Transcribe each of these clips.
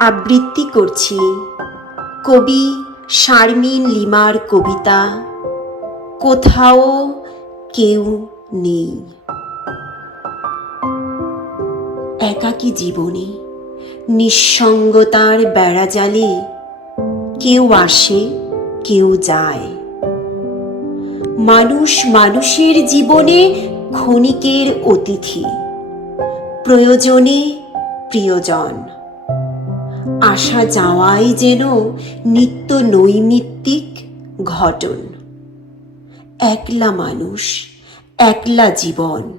আবৃত্তি করছি কবি শারমিন লিমার কবিতা কোথাও কেউ নেই। একাকী জীবনে নিঃসঙ্গতার বেড়াজালে কেউ আসে কেউ যায়। মানুষ মানুষের জীবনে ক্ষণিকের অতিথি, প্রয়োজনে প্রিয়জন। আসা যাওয়াই যেন নিত্য নৈমিত্তিক ঘটন। একলা মানুষ, একলা জীবন।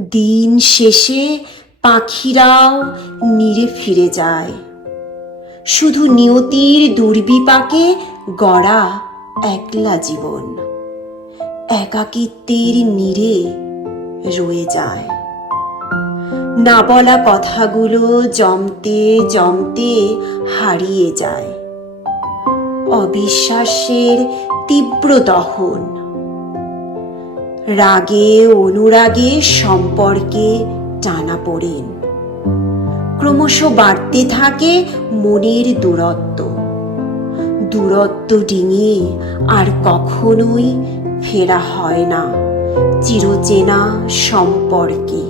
দিন শেষে পাখিরাও নিরে ফিরে যায়। শুধু নিয়তির দুর্বিপাকে গড়া একলা জীবন একাকিত্বের নীড়ে রয়ে যায়। না বলা কথাগুলো জমতে জমতে হারিয়ে যায়। অবিশ্বাসের তীব্র দহন, রাগে অনুরাগে সম্পর্কে টানাপোড়েন। ক্রমশ বাড়তে থাকে মনের দূরত্ব। দূরত্ব ডিঙিয়ে আর কখনোই ফেরা হয় না চিরচেনা সম্পর্কে।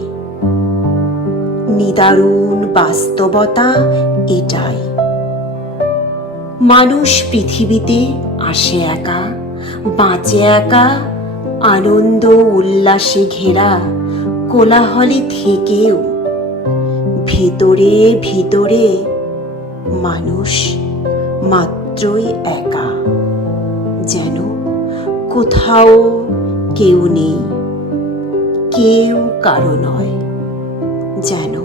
নিদারুণ বাস্তবতা এটাই। মানুষ পৃথিবীতে আসে একা, বাঁচে একা। আনন্দ উল্লাসে ঘেরা কোলাহলে থেকেও ভিতরে ভিতরে মানুষ মাত্রই একা। যেন কোথাও কেউ নেই, কেউ কারো নয়। যেন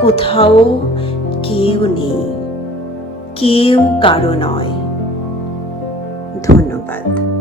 কোথাও কেউ নেই, কেউ কারো নয়। ধন্যবাদ।